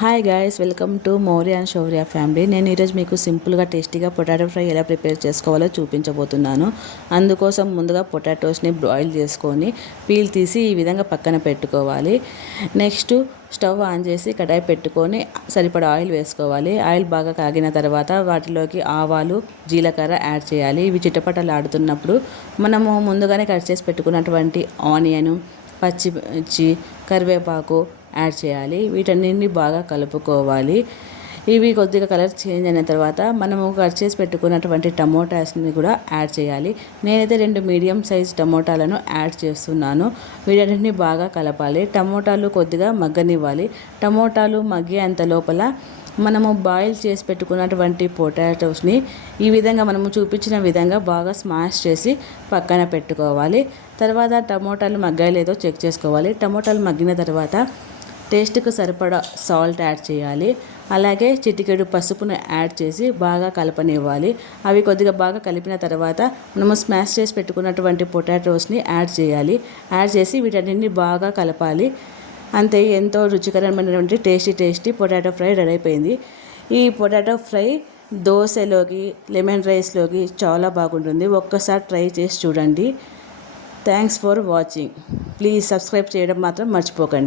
Hi guys, welcome to Maurya and Shaurya family. నేను ఈరోజు మీకు సింపుల్గా టేస్టీగా పొటాటో ఫ్రై ఎలా ప్రిపేర్ చేసుకోవాలో చూపించబోతున్నాను. అందుకోసం ముందుగా పొటాటోస్ని బాయిల్ చేసుకొని పీల్ తీసి ఈ విధంగా పక్కన పెట్టుకోవాలి. నెక్స్ట్ స్టవ్ ఆన్ చేసి కడాయి పెట్టుకొని సరిపడా ఆయిల్ వేసుకోవాలి. ఆయిల్ బాగా కాగిన తర్వాత వాటిలోకి ఆవాలు, జీలకర్ర యాడ్ చేయాలి. ఇవి చిటపటలాడుతున్నప్పుడు మనము ముందుగానే కట్ చేసి పెట్టుకున్నటువంటి ఆనియన్, పచ్చిమిర్చి, కరివేపాకు యాడ్ చేయాలి. వీటన్నిటిని బాగా కలుపుకోవాలి. ఇవి కొద్దిగా కలర్ చేంజ్ అయిన తర్వాత మనము కట్ చేసి పెట్టుకున్నటువంటి టమోటాస్ని కూడా యాడ్ చేయాలి. నేనైతే 2 మీడియం సైజ్ టమోటాలను యాడ్ చేస్తున్నాను. వీటన్నిటిని బాగా కలపాలి. టమోటాలు కొద్దిగా మగ్గనివ్వాలి. టమోటాలు మగ్గేంత లోపల మనము బాయిల్ చేసి పెట్టుకున్నటువంటి పొటాటోస్ని ఈ విధంగా మనము చూపించిన విధంగా బాగా స్మాష్ చేసి పక్కన పెట్టుకోవాలి. తర్వాత టమోటాలు మగ్గాయో లేదో చెక్ చేసుకోవాలి. టమోటాలు మగ్గిన తర్వాత టేస్ట్కు సరిపడా సాల్ట్ యాడ్ చేయాలి. అలాగే చిటికెడు పసుపును యాడ్ చేసి బాగా కలపనివ్వాలి. అవి కొద్దిగా బాగా కలిపిన తర్వాత మనము స్మాష్ చేసి పెట్టుకున్నటువంటి పొటాటోస్ని యాడ్ చేయాలి. యాడ్ చేసి వీటన్నిటిని బాగా కలపాలి. అంతే, ఎంతో రుచికరమైనటువంటి టేస్టీ పొటాటో ఫ్రై రెడీ అయిపోయింది. ఈ పొటాటో ఫ్రై దోశలోకి, లెమన్ రైస్లోకి చాలా బాగుంటుంది. ఒక్కసారి ట్రై చేసి చూడండి. Thanks for watching. Please subscribe చేయడం మాత్రం మర్చిపోకండి.